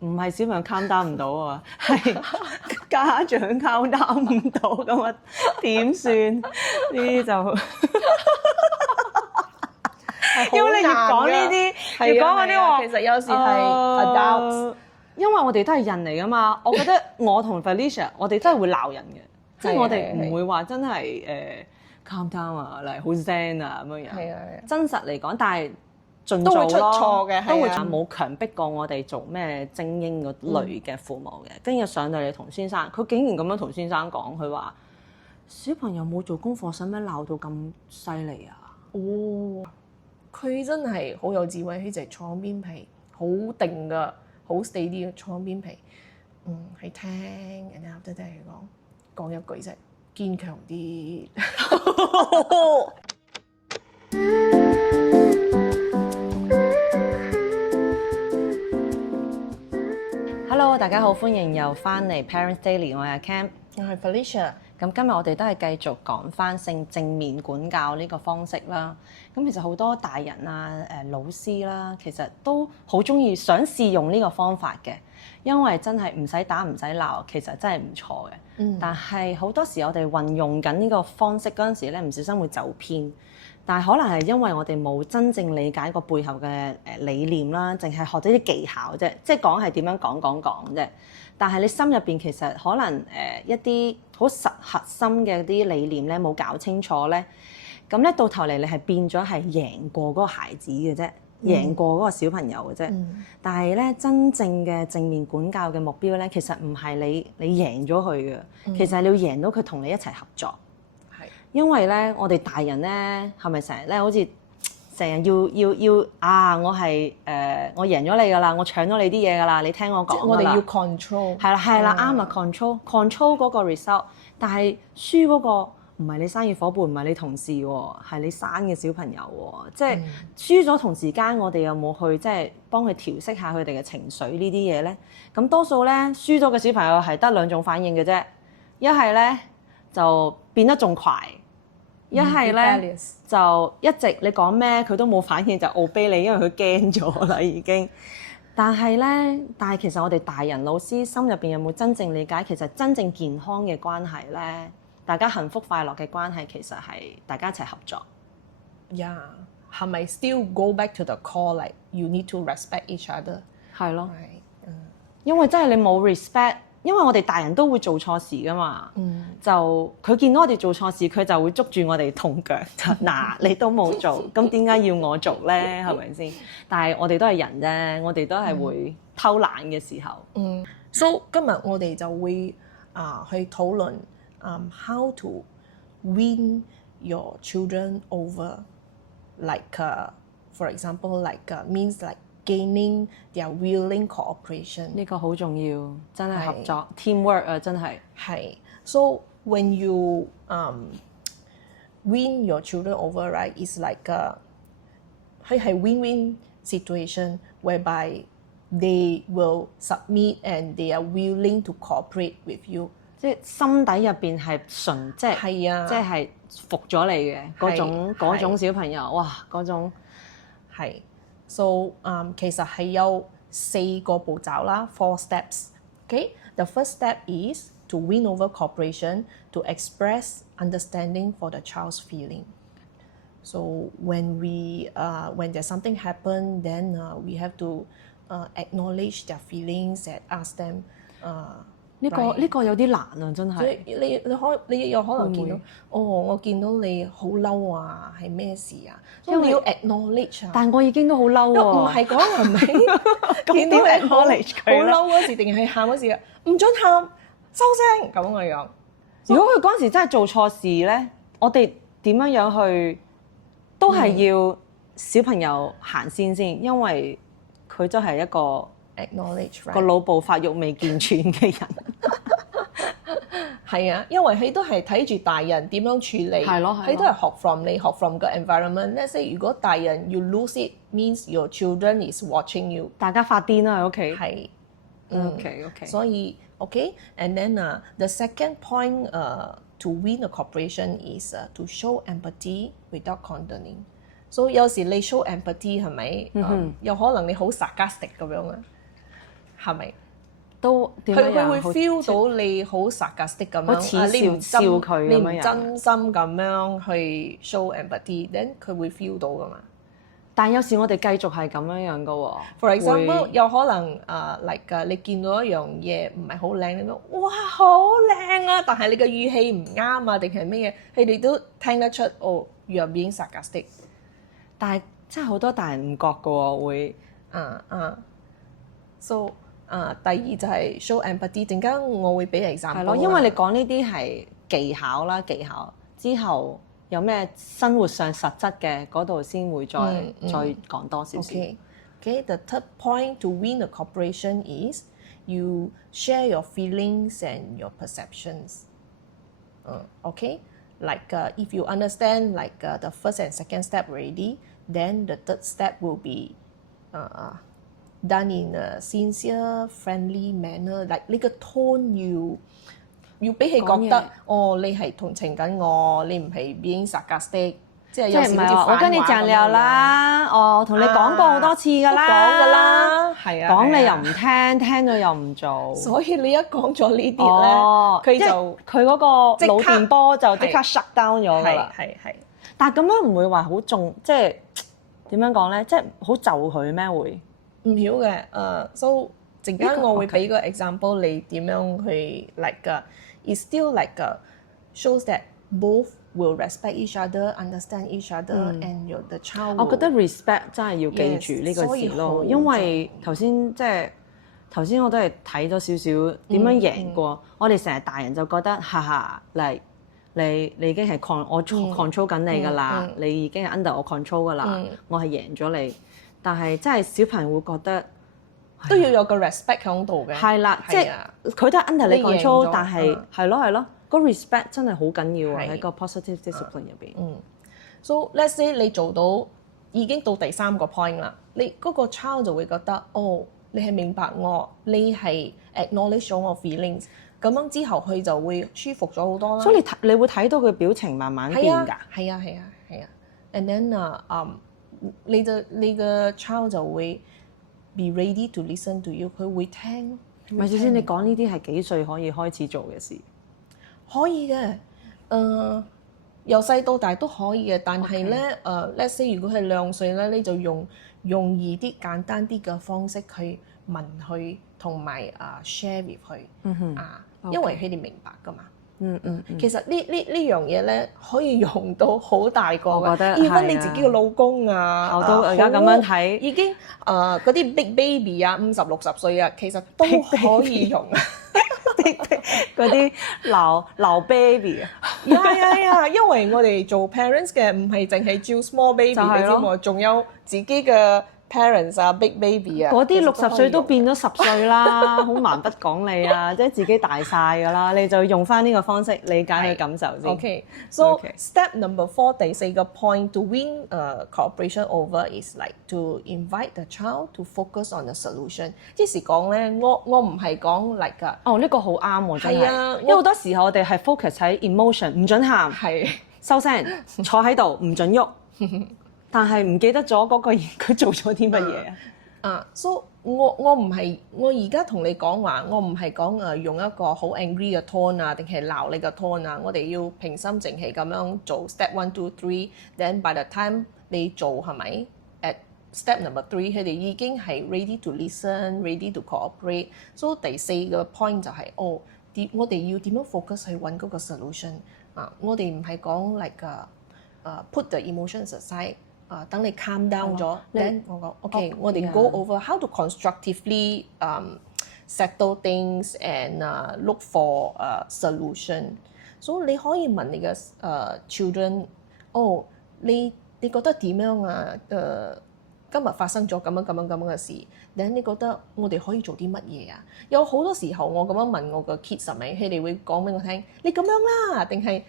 唔係小朋友 calm down 唔到啊，係家長 calm down 唔到咁啊，點算？呢啲就因為你越講呢啲，越講嗰啲話，其實有時係 adults，因為我哋都係人嚟噶嘛。我覺得我同 Felicia， 我哋都係會鬧人嘅，即係我哋唔會話真係calm down 啊，嚟好 zen 啊咁樣樣。係啊，真實嚟講，但係盡都會出做咯，錯嘅，都會冇強迫過我哋做咩精英嗰類嘅父母嘅。跟住上到嚟同先生，佢竟然咁樣同先生講，佢話小朋友冇做功課，使咩鬧到咁犀利啊？哦，佢真係好有智慧，佢就係坐邊皮，好定㗎，好 steady 嘅坐邊皮。係聽人哋後得低佢講一句啫，堅強啲。Hello， 大家好，歡迎又翻嚟 Parents Daily， 我係阿 Cam， 我係 Felicia。咁今日我哋都係繼續講翻性正面管教呢個方式啦。咁其實好多大人啊、老師啦，其實都好中意想試用呢個方法嘅，因為真係唔使打唔使鬧，其實真係唔錯嘅。但係好多時我哋運用緊呢個方式嗰陣時咧，唔小心會走偏。但係可能係因為我哋冇真正理解個背後嘅理念啦，淨係學咗啲技巧啫，即係講係點樣講啫。但係你心入邊其實可能一啲好實核心嘅啲理念咧冇搞清楚咧，咁咧到頭嚟你係變咗係贏過嗰個孩子嘅啫，贏過嗰個小朋友嘅啫。但係咧真正嘅正面管教嘅目標咧，其實唔係你贏咗佢嘅，其實係你要贏到佢同你一齊合作。因為咧，我哋大人咧，係咪成日咧，好似成日要啊！我係我贏咗你噶啦，我搶咗你啲嘢噶啦，你聽我講。我哋要 control。係啦，啱啊 control 嗰個 result。但係輸嗰個唔係你生意伙伴，唔係你同事喎，係你生嘅小朋友喎。即係輸咗同時間，我哋有冇去即係幫佢調適下佢哋嘅情緒呢啲嘢咧？咁多數咧輸咗嘅小朋友係得兩種反應嘅啫，一係咧就變得仲快。一係咧就一直你講咩佢都冇反應，就 obey 你，因為佢驚咗啦已經。但係其實我哋大人老師心入邊有冇真正理解，其實真正健康嘅關係咧，大家幸福快樂嘅關係，其實係大家一齊合作。係咪 still go back to the core like you need to respect each other？ 係咯，因為真係你冇 respect。因為我哋大人都會做錯事噶嘛，就佢見到我哋做錯事，佢就會捉住我哋痛腳，嗱你都冇做，咁點解要我做咧？係咪先？但係我哋都係人啫，我哋都係會偷懶嘅時候。So 今日我哋就會去討論how to win your children over like for example like means like gaining their willing cooperation。 呢個好重要，真係合作 teamwork 啊，真係。係 So when you win your children over, right, it's like 係 win-win situation whereby they will submit and they are willing to cooperate with you。 即係心底入邊係純，即係服咗你嘅嗰種小朋友，哇嗰種係。So 其實係有4個步驟啦 ，4 steps。Okay, the first step is to win over cooperation, to express understanding for the child's feeling. So when there's something happen, then we have to acknowledge their feelings and ask them。呢個有啲難啊，真係。你有可能見到，我見到你好嬲啊，係咩事啊？所以你要 acknowledge 啊。但我已經都好嬲喎。唔係講係咪？見到 acknowledge 佢啦。好嬲嗰時定係喊嗰時啊？唔准喊，收聲咁嘅樣。如果佢嗰陣時真係做錯事咧，我哋點樣去都係要小朋友行先，因為佢都係一個acknowledge 個腦部發育未健全嘅人。係啊，因為佢都係睇住大人點樣處理，佢都係學 from 你學 from 個 environment。Let's say 如果大人 you lose it means your children is watching you， 大家發癲啦喺屋企。係，OK。所以 OK，and then the second point to win a cooperation is to show empathy without condoning。So 有時你 show empathy 係咪？有可能你好 sarcastic 咁樣啊。係咪？都點樣佢會好 feel 到你好 sarcastic 咁樣，好似你唔笑佢你唔咁樣真心咁樣去 show empathy，then 佢會 feel 到噶嘛。但有時我哋繼續係咁樣嘅喎。 For example，會有可能like 你見到一樣嘢唔係好靚，你講哇好靚啊，但係你嘅語氣唔啱啊，定係乜嘢？佢哋都聽得出哦，you are being sarcastic。但係真係好多大人唔覺嘅喎，會So 第二就係 show empathy。陣間我會俾 example 係咯，因為你講呢啲係技巧啦，技巧之後有咩生活上實質嘅嗰度先會再講多少少。Okay, the third point to win a cooperation is you share your feelings and your perceptions. Okay, like if you understand like the first and second step already, then the third step will be done in a sincere, friendly manner. Like 呢個 tone 要俾佢覺得哦，你係同情緊我，你唔係 being sarcastic。即係有時唔係話我跟你講了啦，我同你講過好多次㗎啦，講㗎啦，係啊，講你又唔聽，聽咗又唔做，所以你一講咗呢啲咧，佢就佢嗰個腦電波就即刻 shut down 咗㗎啦。係。但係咁樣唔會話好重，即係點樣講咧？即係好就佢咩會？唔曉嘅，so 陣間我會俾個 example 你點樣去 like it's still like shows that both will respect each other, understand each other, and the child。我覺得 respect 真係要記住呢個字咯，因為頭先我都係睇咗少少點樣贏過。我哋成日大人就覺得哈哈嚟你已經係我 control 緊你㗎啦，你已經係 under 我 control 㗎啦，我係贏咗你。但係真係小朋友會覺得都要有個 respect 喺度嘅。係啦，即係佢都係 under 你 control，但係係咯。個 respect 真係好緊要喺個 positive discipline 入邊。So let's say 你做到已經到第三個 point 啦，你嗰個 child 就會覺得哦，你係明白我，你係 acknowledge 咗我 feelings， 咁樣之後佢就會舒服咗好多啦。所以你會睇到佢表情慢慢變㗎。係啊。And then 你嘅 child 就會 be ready to listen to you， 佢會聽。咪住先，你講呢啲係幾歲可以開始做嘅事？可以嘅，由細到大都可以嘅。但係咧let's say 如果係2歲咧，你就用容易啲、簡單啲嘅方式去問佢，同埋share with 佢因為佢哋明白㗎嘛。其實呢樣嘢咧可以用到好大個㗎。我覺得even 你自己嘅老公我都而家咁樣睇，已經嗰啲 big baby 50、60歲其實都可以用。嗰啲鬧 baby 呀，因為我哋做 parents 嘅唔係淨係照 small baby 嘅啫嘛，仲有自己嘅 parents big baby 嗰啲60歲都變咗10歲啦，好蠻不講理啊，即係自己大晒㗎啦，你就用翻呢個方式理解佢感受先。Okay, step number 4， 第4個 point to win cooperation over is like to invite the child to focus on the solution。即是講咧，我唔係講 like 呢個好啱喎，真係。係啊，因為好多時候我哋係 focus 喺 emotion， 唔準喊，收聲，坐喺度唔準喐。但係唔記得咗嗰個人佢做咗啲乜嘢啊？So 我唔係，我而家同你講話，我唔係講用一個好 angry 嘅 tone 定係鬧你嘅 tone 我哋要平心靜氣咁樣做 step 1、2、3，then by the time 你做係咪 at step number 3，佢哋已經係 ready to listen，ready to cooperate。So 第4個 point 就係我哋要點樣 focus 去揾嗰個 solution 我哋唔係講 like put the emotions aside。等你 calm down 咗 then 我講 OK， 我哋 go over how to constructively settle things and look for solution。所以你可以問你嘅children，你覺得點樣今日發生咗咁樣嘅事，then 你覺得我哋可以做啲乜嘢啊？有好多時候我咁樣問我個 kids 係咪，佢哋會講俾我聽，你咁樣啦，定係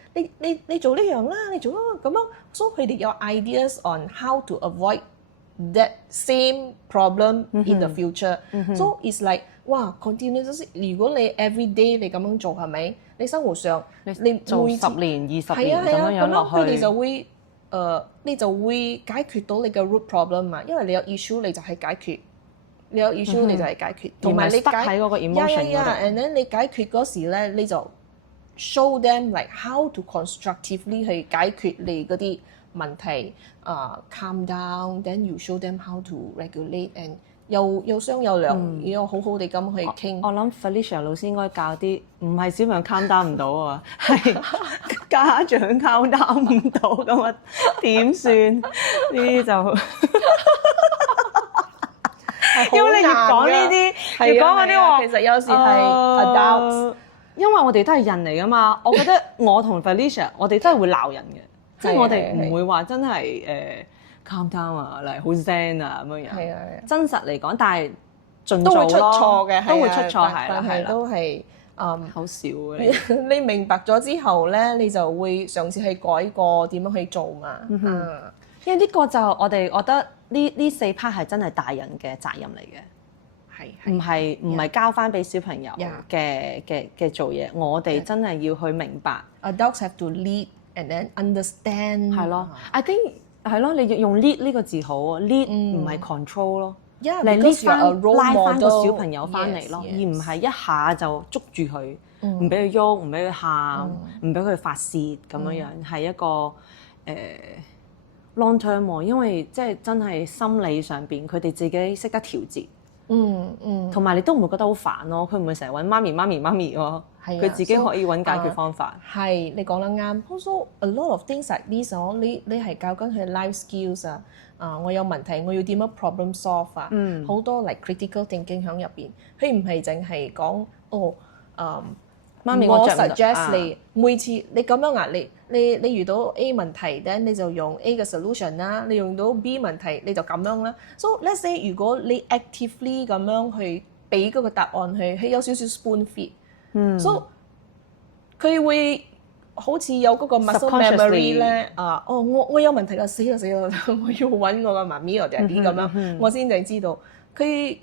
你做呢樣啦，你做咁樣，所以佢哋有 ideas on how to avoid that same problem in the future。So it's like 哇 continuously， 如果你 every day 你咁樣做係咪？你生活上你做10年、20年咁樣落去，佢哋就會。你就會解決到你嘅 root problem 因為你有 issue 你就係解決你有 issue 你就係解決，同埋你而唔係 stuck 喺嗰個 emotion 嗰度。 and then 你解決嗰時咧，你就 show them like how to constructively 去解決你嗰啲問題calm down， then you show them how to regulate and 有商有量，要好好地咁去傾。我諗 Felicia 老師應該教啲唔係小朋友 calm down 唔到啊，係家長 calm down 唔到咁啊，點算？呢啲就因為你越講呢啲，越講嗰啲話，其實有時係 adults，因為我哋都係人嚟噶嘛。我覺得我同 Felicia 我哋真係會鬧人嘅，即係我哋唔會話真係calm down 啊，嚟好 zen 啊咁樣樣。係啊，真實嚟講，但係盡都會出做咯錯嘅，都會出錯係啦但係係啦，都係好笑嘅。你明白咗之後咧，你就會嘗試去改過點樣去做嘛。因為呢個就我哋覺得呢4 part 係真係大人嘅責任嚟嘅，唔係交翻俾小朋友嘅做嘢，我哋真係要去明白。Adults have to lead and then understand。係咯，I think 係咯，你要用 lead 呢個字好啊，lead 唔係 control 咯，你 lead 翻拉翻個小朋友翻嚟咯，而唔係一下就捉住佢，唔俾佢喐，唔俾佢喊，唔俾佢發泄咁樣樣，係一個long term 喎，因為即係真係心理上邊佢哋自己識得調節，同埋你都唔會覺得好煩咯，佢唔會成日揾媽咪喎，佢自己可以揾解決方法。係你講得啱。Also a lot of things like this 你係教緊佢 life skills 我有問題我要點樣 problem solve 好多like critical thinking 喺入邊，佢唔係淨係講媽咪我着唔到 suggest 你每次你咁樣你遇到 A 問題咧，你就用 A 嘅 solution 啦，你用到 B 問題你就咁樣啦。So let's say 如果你 actively 咁樣去俾嗰個答案佢有少少 spoon feed，so 佢會好似有嗰個 muscle memory 咧我有問題啦，死啦，我要揾我個媽咪或者 daddy 咁樣，我先至知道佢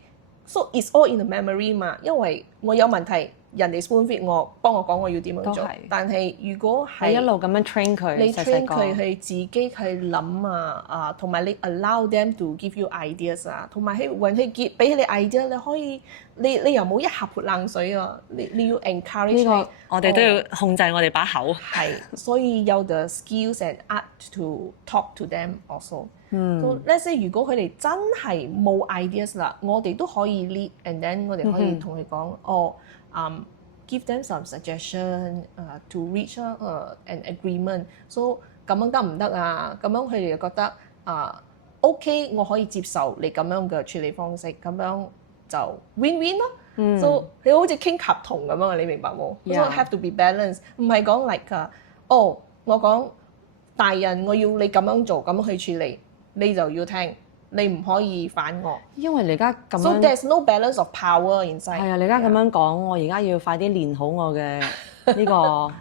so it's all in the memory 嘛，因為我有問題。人哋 spoon feed 我，幫我講我要點樣做。但係如果係一路咁樣 train 佢，你 train 佢去自己去諗同埋你 allow them to give you ideas 同埋去揾佢俾你 idea， 你可以你又冇一下潑冷水你要 encourage 呢個我哋都要控制我哋把口。係，所以有 the skills and art to talk to them also。So let's say 如果佢哋真係冇 ideas 啦，我哋都可以 lead and then 我哋可以同佢講give them some suggestion to reach an agreement。So 咁樣得唔得啊？咁樣佢哋就覺得OK， 我可以接受你咁樣嘅處理方式，咁樣就 win-win 咯。So 你好似傾合同咁樣，你明白冇？So have to be balanced， 唔係講 like 我講大人我要你咁樣做，咁樣去處理，你就要聽。你唔可以反我，因為你而家咁樣 ，so there's no balance of power inside。係啊，你而家咁樣講，我而家要快啲練好我嘅呢個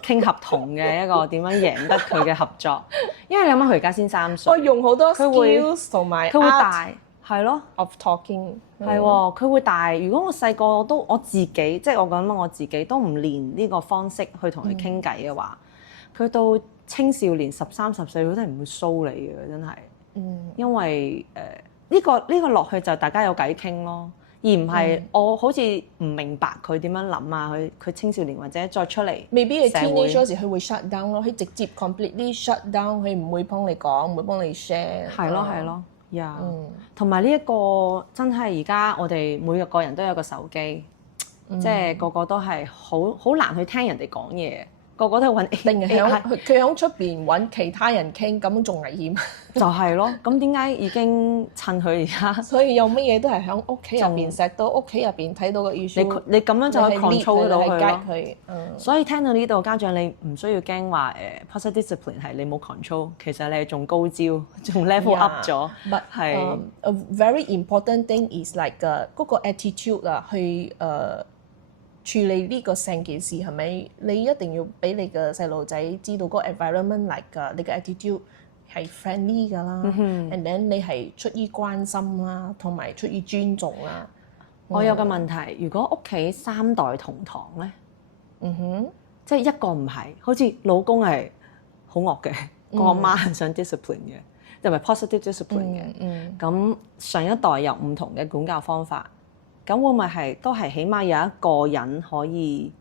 傾合同嘅一個點樣贏得佢嘅合作。因為你諗下佢而家先3歲，我用好多佢會 skills 同埋佢會大係咯 of talking 係喎，佢會大。如果我細個我自己即係我講我自己都唔練呢個方式去同佢傾偈嘅話，佢到青少年13、10歲，佢都係唔會騷你嘅，真係。因為呢個落去就大家有偈傾咯，而唔係我好似唔明白佢點樣諗啊，佢青少年或者再出嚟，未必係 teenage 嗰時佢會 shut down 咯，佢直接 completely shut down，佢唔會幫你講，唔會幫你 share。係咯，同埋呢一個真係而家我哋每個人都有個手機，即係個個都係好難去聽人哋講嘢。個個都揾 A，定係佢喺出邊揾其他人傾，咁仲危險。就係咯，咁點解已經趁佢而家？所以有乜嘢都係喺屋企入邊錫到，屋企入邊睇到個 issue。你咁樣就可以 control 到佢咯。所以聽到呢度，家長你唔需要驚話positive discipline 係你冇 control， 其實你仲高招，仲 level up 咗。係a very important thing is like 嗰個 attitude 去處理呢個成件事係咪？你一定要俾你嘅細路仔知道嗰個 environment like 你嘅 attitude 係 friendly 㗎啦，and then 你係出於關心啦，同埋出於尊重啦。我有個問題，如果屋企3代同堂咧，即係一個唔係，好似老公係好惡嘅，個阿媽係想 discipline 嘅，就係 positive discipline 嘅。咁上一代有唔同嘅管教方法，咁會唔會都係起碼有一個人可以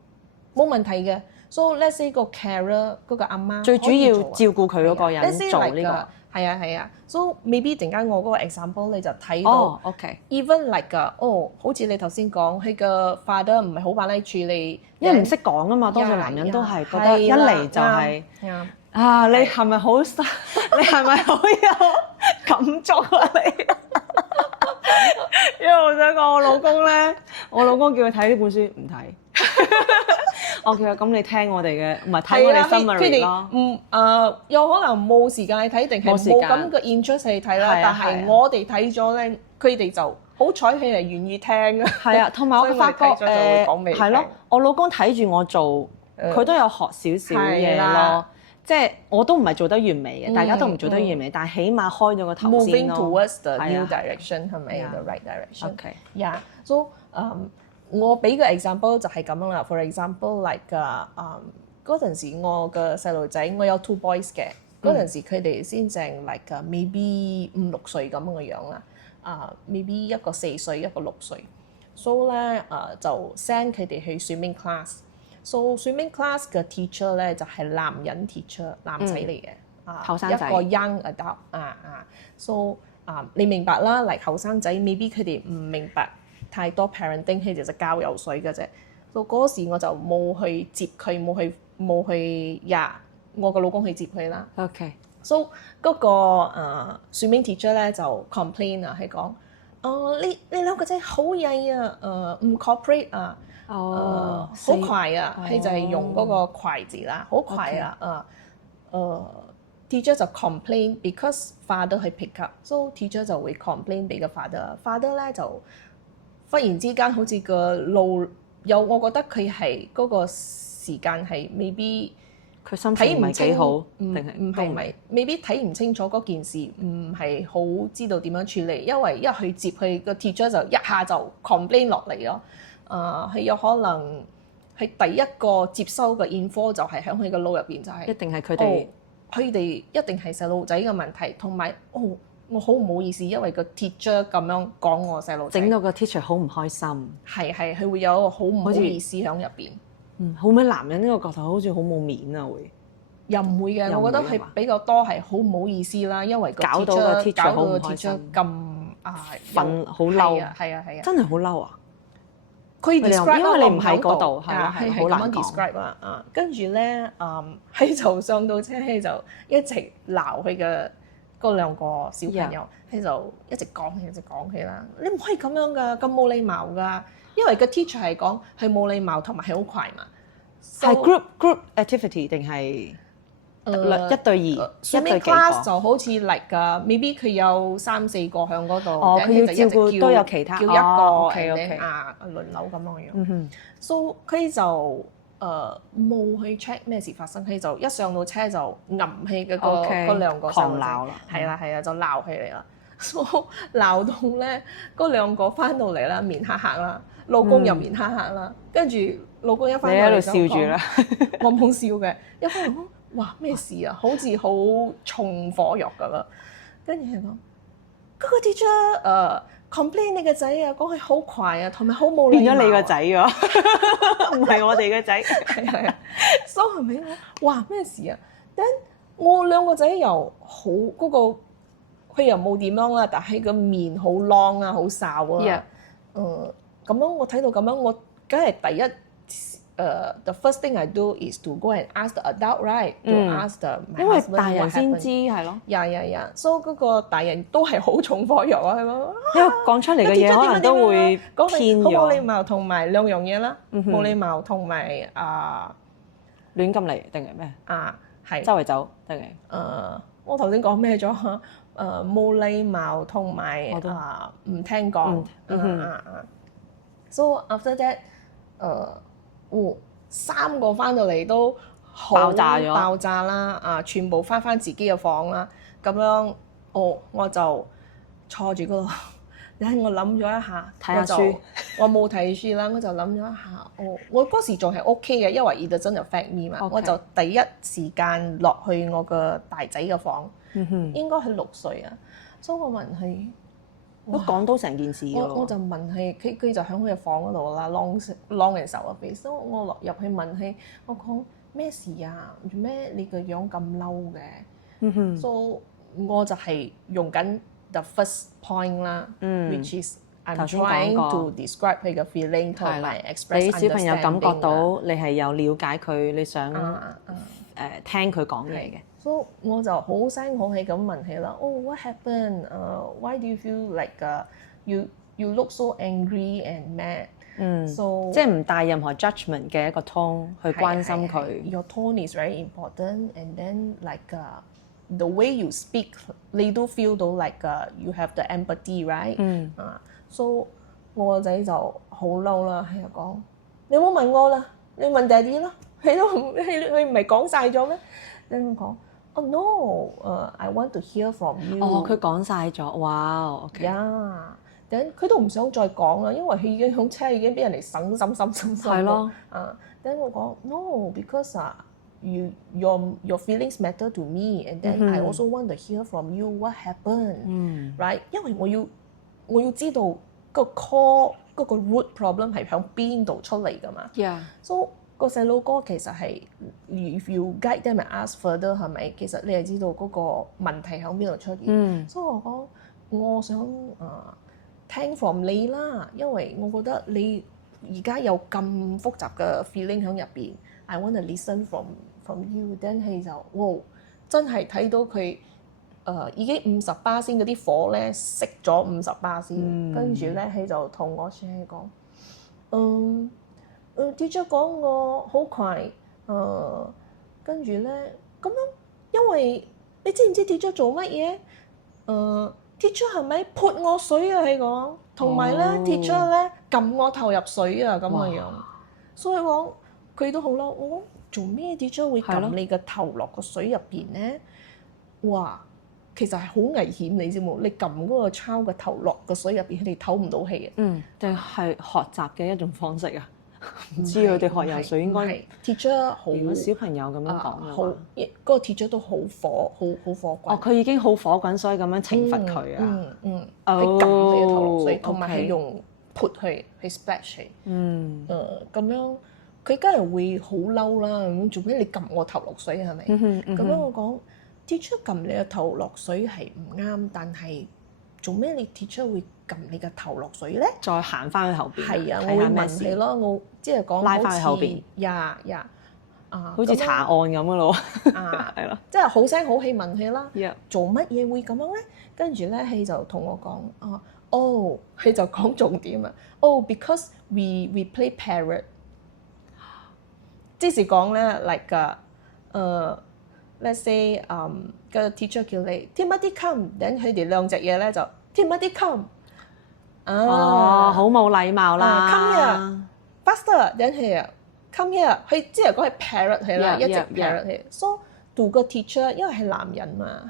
冇問題嘅。So let's say 個 carer 嗰個阿媽最主要照顧佢嗰個人做呢個。係啊 so maybe 突然間我嗰個 example 你就睇到，OK， even like 好似你頭先講，佢個 father 唔係好把你處理，因為唔識講啊嘛，多數男人都係覺得一嚟就係你係咪好你係咪好有感觸啊你？因為我想講我老公咧，我老公叫佢睇呢本書唔睇。我叫佢咁你聽我哋嘅，唔係睇我哋 summary 咯。有可能冇時間去睇，定係冇咁嘅 interest 去睇啦。但係我哋睇咗咧，佢哋就好彩佢係願意聽啊。係啊，同埋我發覺係咯，我老公睇住我做，佢都有學少少嘢咯。即係我都唔係做得完美嘅，大家都唔做得完美，但係起碼開咗個頭先咯。Moving towards the new direction 係咪 the right direction？ OK， yeah， so 我俾個 example 就係咁樣啦。For example like 嗰陣時我嘅細路仔，我有 two boys 嘅，嗰陣時佢哋先正 like maybe 5-6歲咁嘅樣啦。maybe 一個4歲，一個6歲。So 咧就 send 佢哋去 swimming class。So swimming class 嘅 teacher 咧就係男人 teacher， 男仔嚟嘅，後生仔一個 young adult So 你明白啦，嚟後生仔未必佢哋唔明白太多 parenting， 佢哋就教游水嘅啫。So 嗰時我就冇去接佢，冇去我個老公去接佢啦。OK。So 嗰個swimming teacher 咧就 complain 係講，你兩個仔好曳啊，唔 cooperate 啊。好快啊！佢就係用嗰個快字啦，好快啊！teacher 就 complain because father 去 pick up，so teacher 就會 complain 俾個 father 咧就忽然之間好似個路有，我覺得佢係嗰個時間係未必佢心情唔係幾好，定係唔係未必睇唔清楚嗰件事，唔係好知道點樣處理，因為一去接佢個 teacher 就一下就 complain 落嚟咯。係有可能係第一個接收嘅 info 就係喺佢個腦入邊就係、一定係佢哋一定係細路仔嘅問題，同埋我好唔好意思，因為個 teacher 咁樣講我細路仔，整到個 teacher 好唔開心。係佢會有一個好唔好意思喺入邊。好唔好男人呢個角度好似好冇面啊會。又唔會嘅，我覺得係比較多係好唔好意思啦，因為搞到個 teacher 好唔開心，咁憤好嬲，係啊，真係好嬲啊！佢 describe 因為你唔喺嗰度，係好難 describe 啦。跟住咧，佢就上到車，佢就一直鬧佢嘅嗰兩個小朋友，佢就一直講佢啦。你唔可以咁樣㗎，咁冇禮貌㗎。因為個 teacher 係講係冇禮貌同埋係好快嘛。係 group activity 定係1對2？ swimming class 就好似嚟㗎，maybe 佢有3-4個喺嗰度，佢要照顧都有其他，叫一個，OK，輪流咁樣。So 佢就冇去 check 咩事發生，佢就一上到車就揞起嗰兩個狂鬧啦，係啦，就鬧起嚟啦。So 鬧到咧，嗰兩個翻到嚟啦，面黑黑啦，老公又面黑黑啦，跟住老公一翻到嚟你喺度笑住啦，我冇笑嘅，一翻嚟哇咩事啊？好似好重火藥咁啦，跟住佢講嗰個 teacher complain 你個仔啊，講佢好快啊，同埋好冇禮貌。變咗你個仔喎，唔係我哋個仔。係，so 係咪哇咩事啊？但我兩個仔又好嗰個，佢又冇點樣啦，但係個面好 long 啊，好哨啊。咁樣我睇到咁樣，我梗係第一。The first thing I do is to go and ask the adult, right? To ask the my husband what happened. 因為大人先知係咯。So 嗰個大人都係好重火藥啊，係咯。因為講出嚟嘅嘢可能都會偏咗。好冇禮貌同埋兩樣嘢啦，冇禮貌同埋亂咁嚟定係咩？係周圍走定係？我頭先講咩咗？冇禮貌同埋唔聽講。So after that，3個翻到嚟都爆炸啦！全部翻自己嘅房啦，咁樣我就坐住嗰度，然後我諗咗一下，睇下書，我冇睇書啦，我就諗咗一下，我嗰時仲係 OK 嘅，因為 it doesn't affect me 嘛。 Okay. 我就第一時間落去我個大仔嘅房，應該係6歲啊，所以我問佢，都講到成件事㗎喎。我就問佢，佢就喺佢嘅房嗰度啦，long 嘅時候啊，所以我落入去問佢，我講咩事啊？做咩你個樣咁嬲嘅？所以我就係用緊 the first point 啦，which is I'm trying to describe 佢嘅 feeling 同埋 express 俾小朋友感覺到 understanding 你係有了解佢，你想聽佢講嘢嘅。所以我就好聲好氣咁問佢啦。What happened? Why do you feel like you look so angry and mad? So 即係唔帶任何 judgment 嘅一個 tone 去關心佢。Your tone is very important, and then like the way you speak, 你都 feel 到 like you have the empathy, right? So 我個仔就好嬲啦，喺度講：你唔好問我啦，你問 Daddy 啦，佢唔係講晒咗咩？你咁講。Oh no! I want to hear from you. 佢講晒咗，哇 ！OK。等佢都唔想再講啦，因為佢已經響車已經俾人哋審。係咯。等我講 no because your feelings matter to me, and then I also want to hear from you what happened, right？ 因為我要知道個 core 嗰個 root problem 係響邊度出嚟㗎嘛。So 個細路哥其實係 if you guide them and ask further 係咪？其實你係知道嗰個問題響邊度出現。所以我講我想聽 from 你啦，因為我覺得你而家有咁複雜嘅 feeling 響入邊 ，I want to listen from you。then 佢就真係睇到佢已經50%嗰啲火咧熄咗50%，跟住咧佢就同我講，teacher 講我好快，跟住咧咁樣，因為你知唔知 teacher 做乜嘢？teacher 係咪潑我水啊？佢講，同埋咧 teacher 咧撳我頭入水啊咁嘅樣，所以講佢都好嬲。我講做咩 teacher 會撳你個頭落個水入邊咧？哇！其實係好危險，你知冇？你撳嗰個 child 個頭落個水入邊，佢哋唞唔到氣嘅。定係學習嘅一種方式啊？唔知佢哋學游水應該 teacher 好。如果小朋友咁樣講嘅話，嗰個 teacher 都好火滾。佢已經好火滾，所以咁樣懲罰佢啊。佢撳佢個頭落水，同埋係用潑佢 splash 佢。咁樣佢梗係會好嬲啦。咁做咩你撳我頭落水係咪？咁樣我講 teacher 撳你個頭落水係唔啱，但係做咩你 teacher 會撳你個頭落水咧？再行翻去後邊。係啊，我會問你咯，我即係講拉翻去後邊。好似查案咁嘅咯。係咯，即係好聲好氣問佢啦。做乜嘢會咁樣咧？跟住咧，佢就同我講佢就講重點啊。because we play parrot。即是講咧 like let's say 個 teacher 叫你 Timothy come， 等佢哋兩隻嘢咧就 Timothy come。好冇禮貌啦。Come here faster， 等佢啊 come here， 佢即係講係 parrot 係啦，一隻 parrot 係。So to 個 teacher， 因為係男人嘛，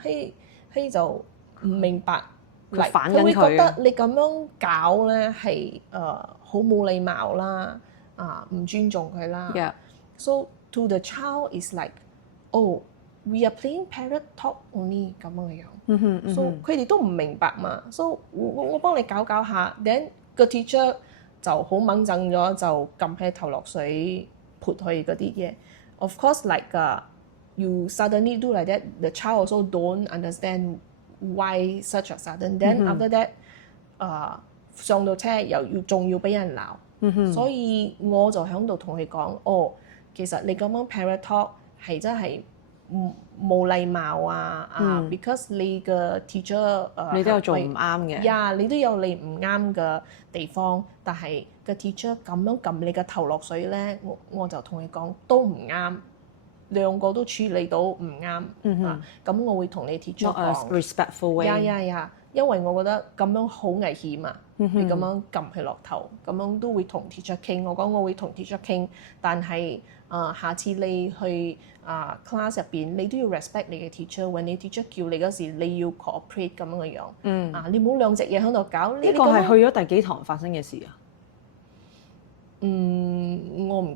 佢就唔明白，佢會覺得你咁樣搞咧係好冇禮貌啦，唔尊重佢啦。So to the child is like we are playing parrot talk only 咁樣樣。So 佢哋都唔明白嘛。So 我幫你搞下 ，then 個 teacher 就好掹憎咗，就撳佢頭落水潑佢嗰啲嘢。Of course like you suddenly do like that, the child also don't understand why such a sudden. Then after that 上到車仲要俾人鬧。所以我就喺度同佢講，其實你咁樣 parrot talk 係真係冇禮貌啊！because 你嘅 teacher 你都有做唔啱嘅。你都有你唔啱嘅地方，但係個 teacher 咁樣撳你嘅頭落水咧，我就同佢講都唔啱，兩個都處理到唔啱。咁我會同你 teacher 講 respectful way。因為我覺得咁樣好危險啊！你咁樣撳佢落頭，咁樣都會同 teacher 傾。我講我會同 teacher 傾，但係下次你去class 入邊，你都要 respect 你嘅 teacher。When 你 teacher 叫你嗰時，你要 cooperate 咁樣嘅樣。你唔好兩隻嘢喺度搞。呢個係去咗第幾堂發生嘅事啊？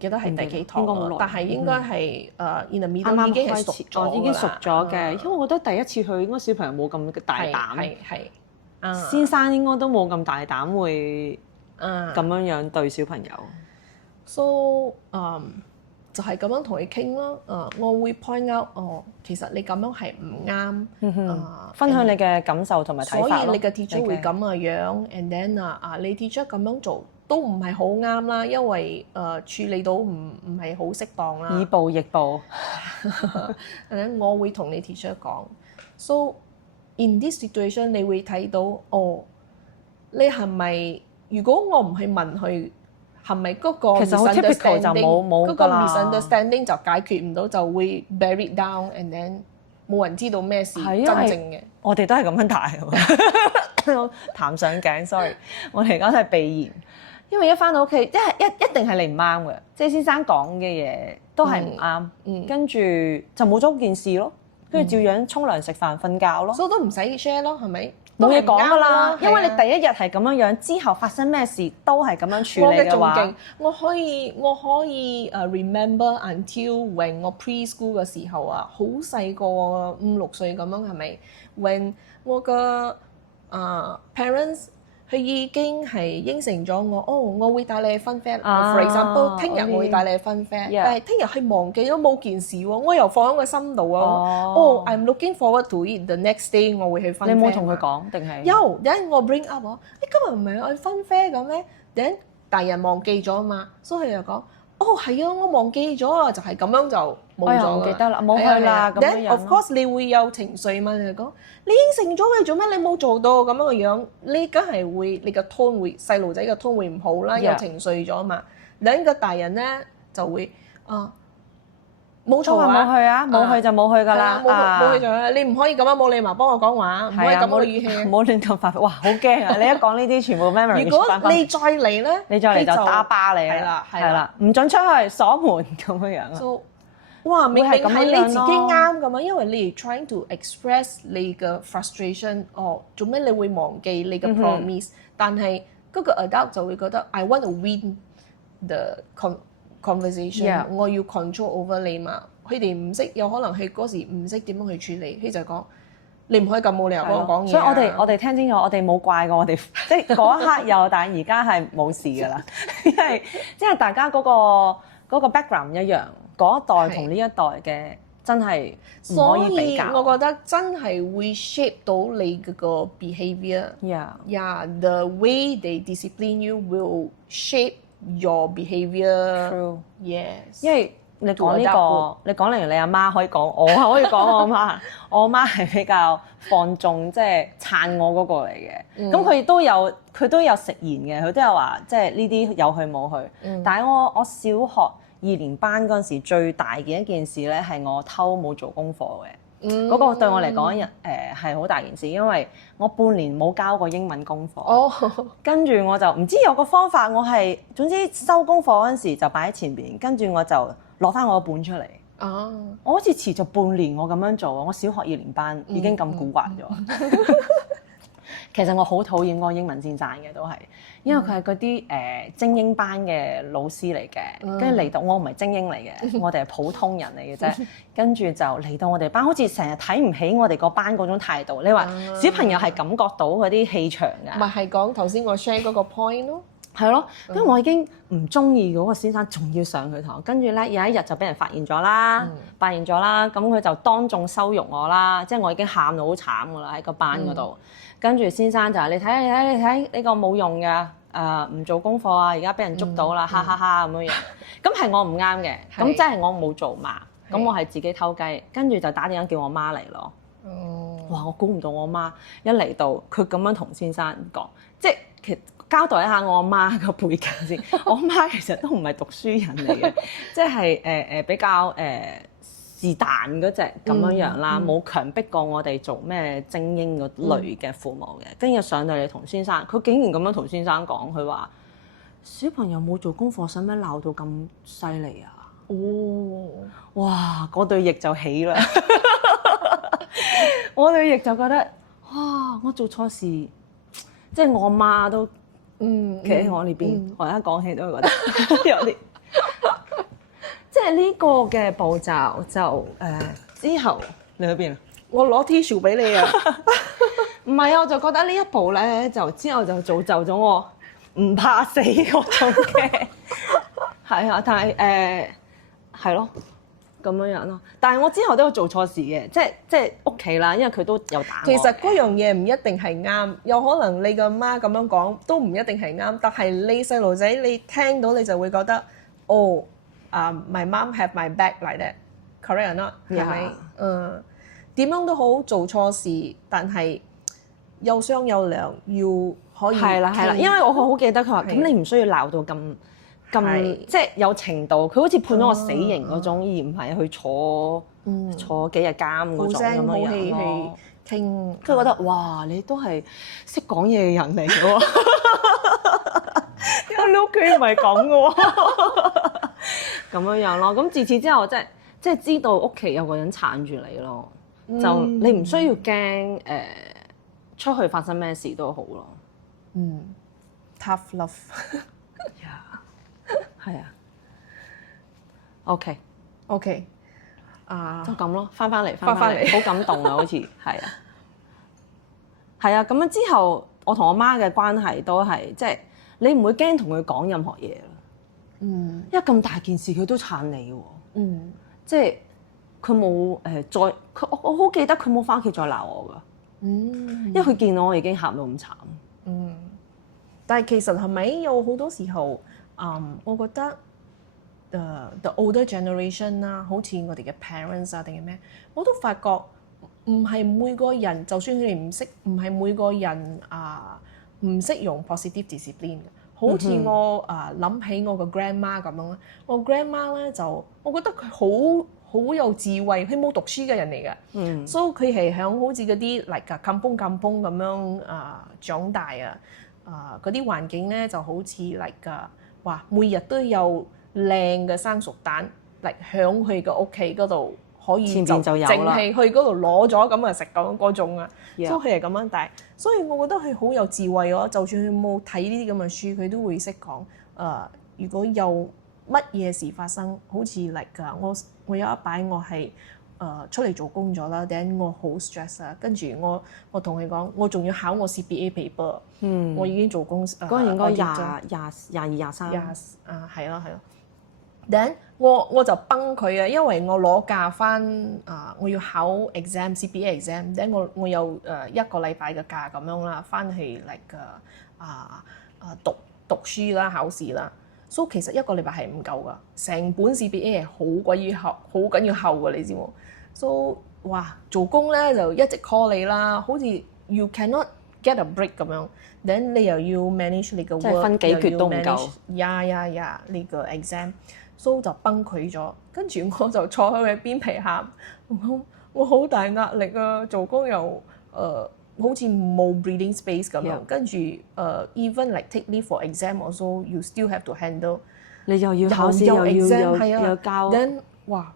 記得係第幾堂啦應該好耐，但係應該係in the 啱 middle 啱已經係開熟咗始已經熟咗嘅，㗎啦因為我覺得第一次去應該小朋友冇咁大膽，係先生應該都冇咁大膽會咁樣樣對小朋友。 So 就係咁樣同佢傾咯。我會 point out 其實你咁樣係唔啱。分享你嘅感受同埋睇法咯。所以你嘅 teacher 會咁嘅樣，and then 你 teacher 咁樣做都唔係好啱啦，因為處理到唔係好適當啦。以暴易暴。我會同你 teacher 講。So in this situation，你會睇到你係咪？如果我唔去問佢係咪嗰個其實好 typical 就冇嗰個㗎啦 misunderstanding 就解決唔到，就會 bury down，and then 冇人知道咩事真正嘅。我哋都係咁樣大喎，談上頸 ，sorry， 我哋而家都係避嫌，因為一翻到屋企，一定係你唔啱嘅，即係先生講嘅嘢都係唔啱，跟住就冇咗件事咯，跟住照樣沖涼食飯瞓覺咯，所以都唔使 share 咯，係咪？冇嘢講㗎啦，因為你係啊第一日係咁樣樣，之後發生咩事都係咁樣處我理嘅話嘅仲勁，我可以remember until when 我 preschool 嘅時候啊，好細個5、6歲咁樣係咪？When 我嘅parents 佢已經係應承咗我，我會帶你去 fun fair。For example，聽日我會帶你去 fun fair，但係聽日佢忘記咗冇件事喎，我又放喺個心度啊。I'm looking forward to it the next day，我會去 fun fair。你冇同佢講定係？有，等我 bring up 我，你今日唔係去 fun fair 咁咩？等大人忘記咗嘛，所以佢就講。係啊，我忘記咗啊，就係咁樣就冇咗啦。唔記得啦，冇去啦咁樣樣。Then of course 你會有情緒嘛？你就講你應承咗嘅，做咩你冇做到咁樣嘅樣？你梗係會你個 tone 會細路仔嘅 tone 會唔好啦，有情緒咗嘛？另一個大人咧就會冇錯冇去啊，冇去就冇去㗎啦，冇去咗，你唔可以咁樣冇禮貌幫我講話，唔可以咁嘅語氣，唔好亂咁發。哇，好驚啊！你一講呢啲全部 memory。如果你再嚟咧，你再嚟就打巴你啦，係啦，唔準出去鎖門咁樣樣啊。哇！明明係你自己啱㗎嘛，因為你 trying to express 你嘅 frustration，做咩你會忘記你嘅 promise？但係嗰個 adult 就會覺得 I want to win the conversation，我要 control over 你嘛。佢哋唔識，有可能佢嗰時唔識點樣去處理，佢就講你唔可以咁冇理由幫我講嘢。所以我哋聽清楚，我哋冇怪過我哋，即係嗰一刻有，但係而家係冇事㗎啦，因為大家嗰個 background 唔一樣。嗰一代同呢一代嘅真係唔可以比較。所以我覺得真係會 shape 到你嗰個 behaviour。Yeah，the way they discipline you will shape your behaviour。True。Yes。因為你講呢個，你講例如你阿媽可以講，我可以講我阿媽。我阿媽係比較放縱，即係撐我嗰個嚟嘅。咁佢都有食言嘅，佢都有話即係呢啲有去冇去。但係我小學2年班嗰陣時，最大嘅一件事咧係我偷冇做功課嘅。嗰個對我嚟講係好大件事，因為我半年冇交過英文功課。跟住我就唔知有個方法，我係總之收功課嗰陣時就擺喺前邊，跟住我就攞翻我個本出嚟。我好似持續半年我咁樣做，我小學2年班已經咁蠱惑咗。其實我好討厭嗰個英文先生嘅，都係因為佢係嗰啲精英班嘅老師嚟嘅，跟住嚟到我唔係精英嚟嘅，我哋係普通人嚟嘅啫。跟住就嚟到我哋班，好似成日睇唔起我哋個班嗰種態度。你話小朋友係感覺到嗰啲氣場㗎？咪係講頭先我 share 嗰個 point 咯。係咯，因為我已經唔中意嗰個先生，仲要上佢堂，跟住咧有一日就俾人發現咗啦，咁佢就當眾羞辱我啦，即係我已經喊到好慘㗎啦喺個班嗰度，跟住先生就話：你睇呢個冇用㗎，唔做功課啊，而家俾人捉到啦，哈哈哈咁樣樣，咁係我唔啱嘅，咁即係我冇做嘛，咁我係自己偷雞，跟住就打電話叫我媽嚟咯。哇！我估唔到我媽一嚟到，佢咁樣同先生講，即係其實交代一下我阿媽個背景先。我阿媽其實都唔係讀書人嚟嘅，即係比較是但嗰隻咁樣樣啦，冇強迫過我哋做咩精英嗰類嘅父母嘅。跟住上到嚟同先生，佢竟然咁樣同先生講，佢話小朋友冇做功課，使乜鬧到咁犀利啊？哇！嗰對翼就起啦，我對翼就覺得哇！我做錯事，即係我媽都企喺我呢邊。我而家講起都會覺得有啲係呢個嘅步驟就之後你去邊啊？我攞 tissue 俾你啊！唔係啊，我就覺得呢一步咧，就之後就造就咗我唔怕死嗰種嘅，係啊，但係係咯咁樣樣咯。但係我之後都有做錯事嘅，即係屋企啦，因為佢都有打我嘅。其實嗰樣嘢唔一定係啱，有可能你個媽咁樣講都唔一定係啱，但係你細路仔你聽到你就會覺得，哦，my mom have my back like that，correct or not？係咪？點樣都好做錯事，但係有商有量，要可以係啦，因為我好記得佢話，係咁你唔需要鬧到咁即係有程度，佢好似判咗我死刑嗰種，而唔係去坐幾日監嗰種咁樣好氣樣咯。傾，佢覺得哇，你都係識講嘢嘅人嚟嘅喎，因為你屋企唔係咁嘅喎，咁樣樣咯。咁自此之後，即係知道屋企有個人撐住你咯，就你唔需要驚出去發生咩事都好咯。tough love。係啊，OK，就咁咯，翻嚟，好感動啊，好似係啊，咁樣之後，我同我媽嘅關係都係即係你唔會驚同佢講任何嘢咯，因為咁大件事佢都撐你喎，即係佢冇我好記得佢冇翻屋企再鬧我噶，因為佢見到我已經喊到咁慘，但係其實係咪有好多時候？我覺得the older generation 啦，好似我哋嘅 parents 啊定係咩，我都發覺唔係每個人，就算佢哋唔識，唔係每個人唔識用 positive discipline 嘅。好似我諗起我個 grandma 咁樣啦，我 grandma 咧就我覺得佢好有智慧，佢冇讀書嘅人嚟嘅，所以佢係響好似嗰啲嚟㗎kampung kampung咁樣長大啊，嗰啲環境咧就好似嚟㗎。哇！每日都有靚嘅生熟蛋嚟響佢個屋企嗰度，可以就淨係去嗰度攞咗咁啊食咁嗰種啊，所以佢係咁樣帶。所以我覺得佢好有智慧咯。就算佢冇睇呢啲咁嘅書，佢都會識講。如果有乜嘢事發生，好似嚟㗎，我有一擺我係出嚟做工咗啦，等我好 stress 啊，跟住我同佢講，我仲要考我 CPA paper，我已經做工嗰陣應該22、23，係咯，等我就崩佢啊，因為我攞假翻我要考 CPA exam，等我有一個禮拜嘅假咁樣啦，翻去嚟讀書啦，考試啦。所以其實一個禮拜係唔夠噶，成本 CPA 係好鬼要厚，好緊要厚㗎，你知冇？所以哇，做工咧就一直 call 你啦，好似 you cannot get a break 咁樣，then 你又要 manage 你個 work，即係分幾決都唔夠。呢個 exam，所以就崩潰咗。跟住我就坐喺佢邊皮喊，我好大壓力啊，做工又好似冇 breathing space 咁樣，跟住even like take leave for exam also you still have to handle， 你又要考試又要交。then 哇，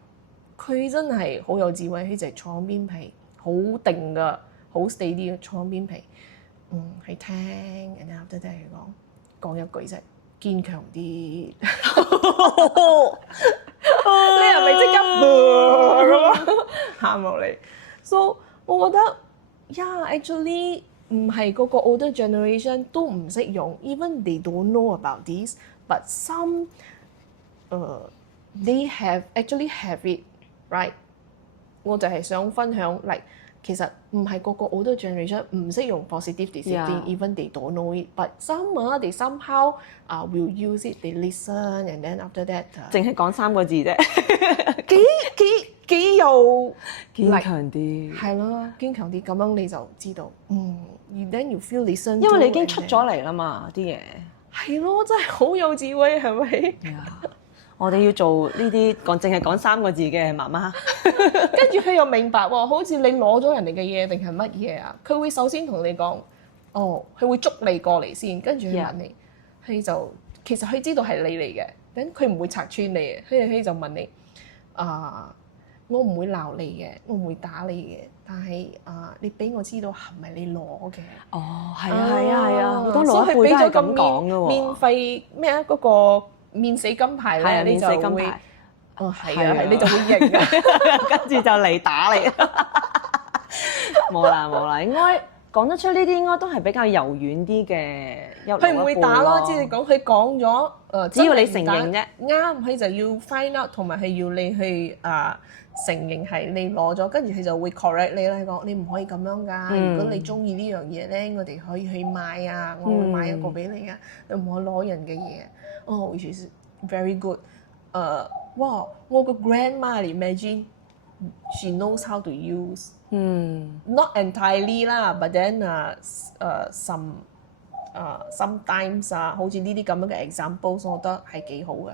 佢真係好有智慧，佢就係坐邊皮，好定㗎，好 steady 嘅坐邊皮，係聽人哋後底聽佢講一句啫，堅強啲。你係咪即刻喊落嚟 ？So 我覺得。actually 唔係個 older generation 都唔識用 ，even they don't know about this，but some they actually have it，right？ 我就係想分享嚟，其實唔係個 older generation 唔識用 positive discipline，even they don't know it，but some they somehow will use it，they listen and then after that 淨係講3個字啫，幾有堅強啲，係咯，堅強啲，咁樣你就知道，then you feel listen，因為你已經出咗嚟啦嘛啲嘢，係咯，真係好有智慧，係咪？我哋要做呢啲淨係講3個字嘅媽媽，跟住佢又明白喎，好似你攞咗人哋嘅嘢定係乜嘢啊？佢會首先同你講，佢會捉你過嚟先，跟住佢問你，佢就其實佢知道係你嚟嘅，咁佢唔會拆穿你嘅，佢就問你我唔會鬧你嘅，我唔會打你嘅，但係你俾我知道係咪你攞嘅？係啊，好多攞一輩都係咁講嘅喎。免費咩啊？嗰個免死金牌咧，你就會哦係啊，係你就會認啊。跟住就嚟打你。冇啦，應該講得出呢啲應該都係比較柔軟啲嘅一老一輩咯。佢唔會打咯，即係講佢講咗，只要你承認啫。啱，佢就要 find out，同埋係要你去承認係你攞咗，跟住佢就會 correct 你啦。講你唔可以咁樣㗎。如果你中意呢樣嘢咧，我哋可以去買啊，我會買一個俾你啊。你唔可以攞人嘅嘢。哦，which is very good。哇！我個 grandma imagine she knows how to use。Not entirely 啦，but then sometimes 好似呢啲咁樣嘅 examples，我覺得係幾好嘅。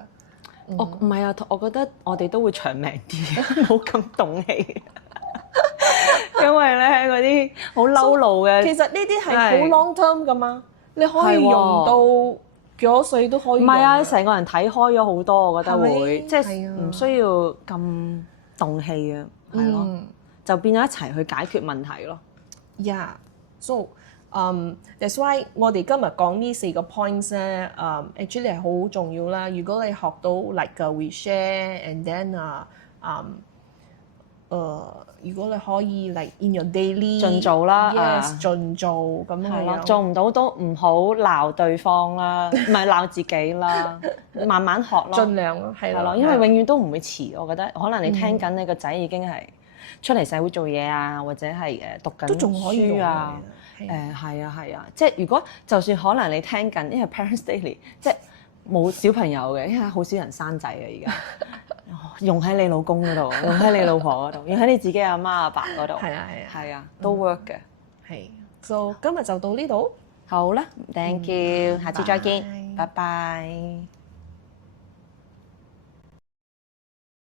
唔係啊，我覺得我哋都會長命啲，冇咁動氣。因為咧嗰啲好嬲怒嘅，其實呢啲係好 long term 噶嘛，你可以用到幾多歲都可以用。唔係啊，成個人睇開咗好多，我覺得會即係係唔需要咁動氣啊，係咯，就變咗一齊去解決問題咯。Yeah，so that's why 我哋今日講呢4個 points 咧，actually 係好重要啦。如果你學到 like we share and then 如果你可以 like in your daily 盡做啦，yes 盡做咁係咯，樣，做唔到都唔好鬧對方啦，唔係鬧自己啦，慢慢學咯，盡量咯，係咯，因為永遠都唔會遲。我覺得可能你聽緊你個仔已經係出嚟社會做嘢啊，或者係讀緊都仲可以書啊，係啊，即係如果就算可能你聽緊，因為 Parents Daily 即係冇小朋友嘅，因為好少人生仔嘅而家。用喺你老公嗰度，用喺你老婆嗰度，用喺你自己阿媽阿爸嗰度，係啊，都 work 嘅。係，so 今日就到呢度。好啦，thank you，下次再見，拜拜。